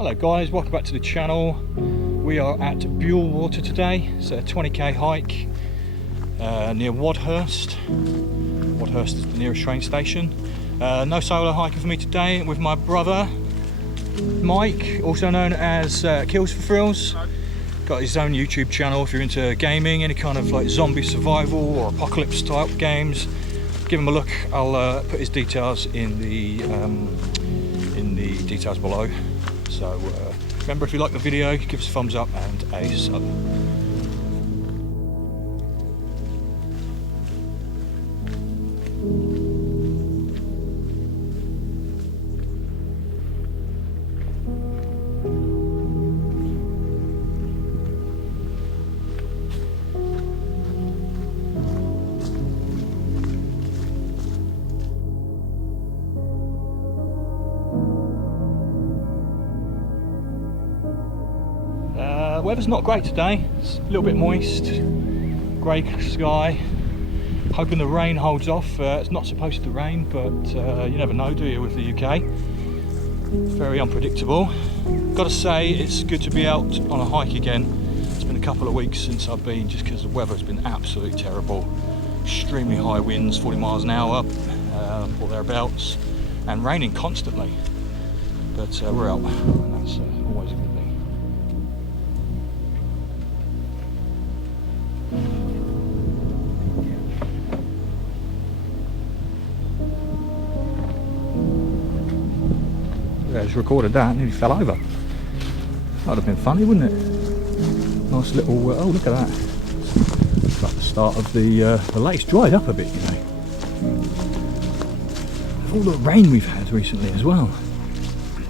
Hello guys, welcome back to the channel. We are at Bewl Water today. It's a 20k hike near Wadhurst. Wadhurst is the nearest train station. No solo hiking for me today, with my brother Mike, also known as Kills for Thrills. Got his own YouTube channel if you're into gaming, any kind of like zombie survival or apocalypse type games. Give him a look. I'll put his details in the details below. So remember, if you like the video, give us a thumbs up and a sub. Weather's not great today. It's a little bit moist, grey sky. Hoping the rain holds off. It's not supposed to rain, but you never know, do you, with the UK? Very unpredictable. Gotta say, it's good to be out on a hike again. It's been a couple of weeks since I've been, just because the weather's been absolutely terrible. Extremely high winds, 40 miles an hour or thereabouts, and raining constantly. But we're out, and that's always a good thing. I just recorded that and nearly fell over. That would have been funny, wouldn't it? Nice little, oh look at that. It's like the start of the lake's dried up a bit, you know. All the rain we've had recently as well.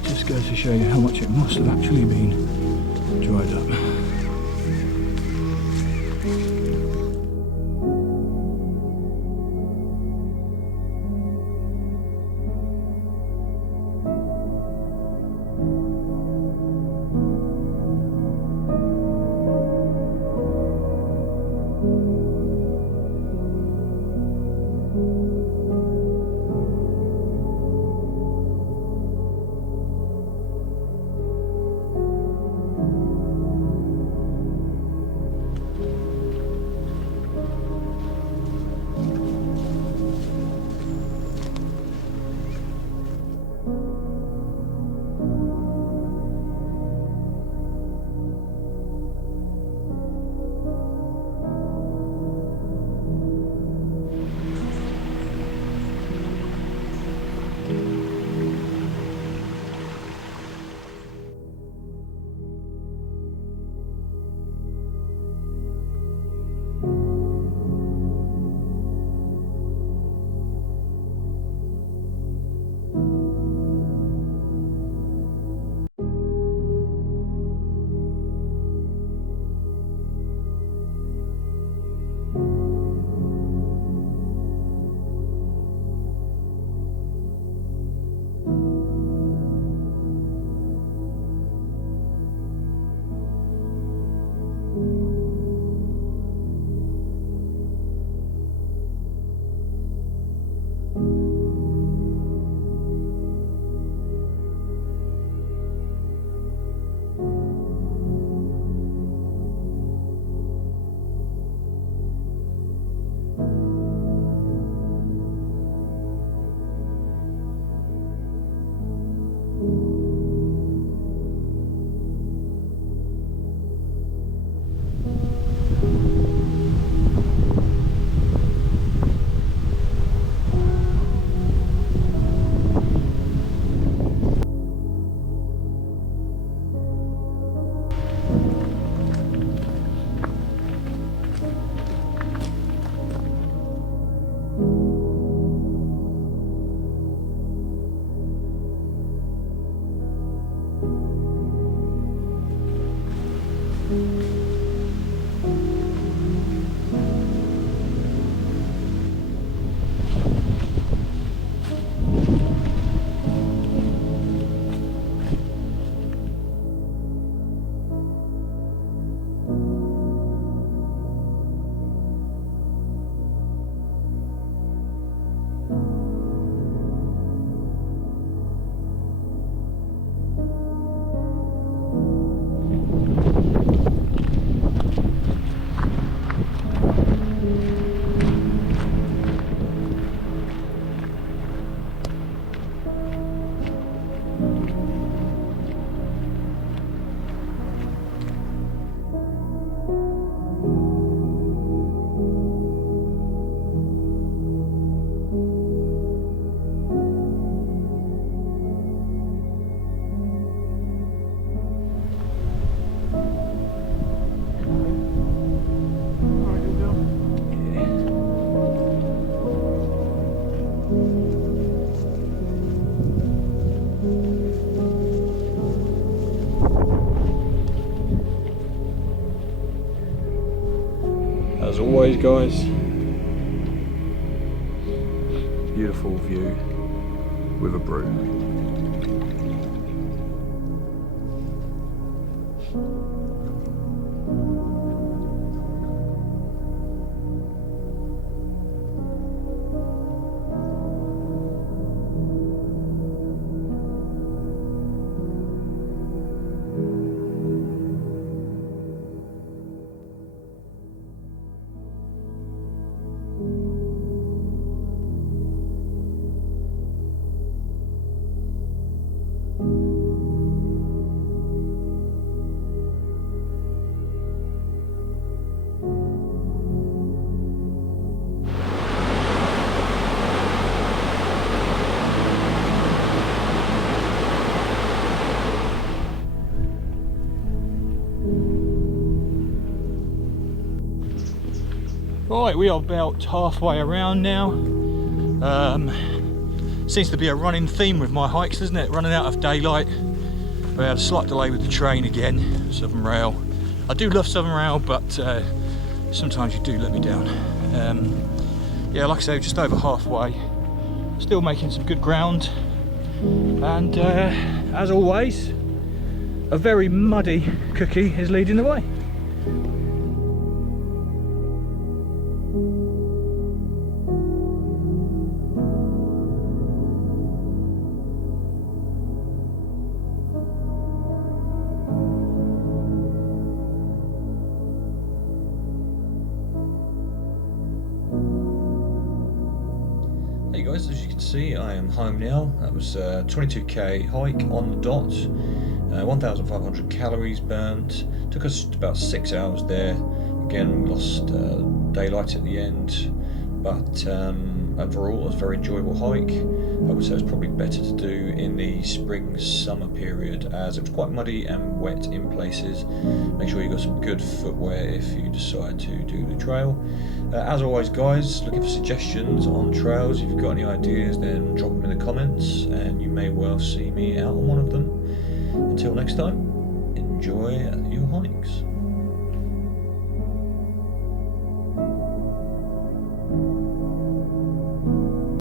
It just goes to show you how much it must have actually been dried up. always, guys, beautiful view with a brew. Right, we are about halfway around now. Seems to be a running theme with my hikes, isn't it? Running out of daylight. We had a slight delay with the train again, Southern Rail. I do love Southern Rail, but sometimes you do let me down. Yeah, like I say, just over halfway. Still making some good ground. And as always, a very muddy cookie is leading the way. Hey guys, as you can see, I am home now. That was a 22k hike on the dot, 1,500 calories burnt. Took us about 6 hours there. Again, we lost daylight at the end, but overall it was a very enjoyable hike. I would say it's probably better to do in the spring-summer period, as it was quite muddy and wet in places. Make sure you got some good footwear if you decide to do the trail. As always, guys, looking for suggestions on trails. If you've got any ideas, then drop them in the comments and you may well see me out on one of them. Until next time, enjoy your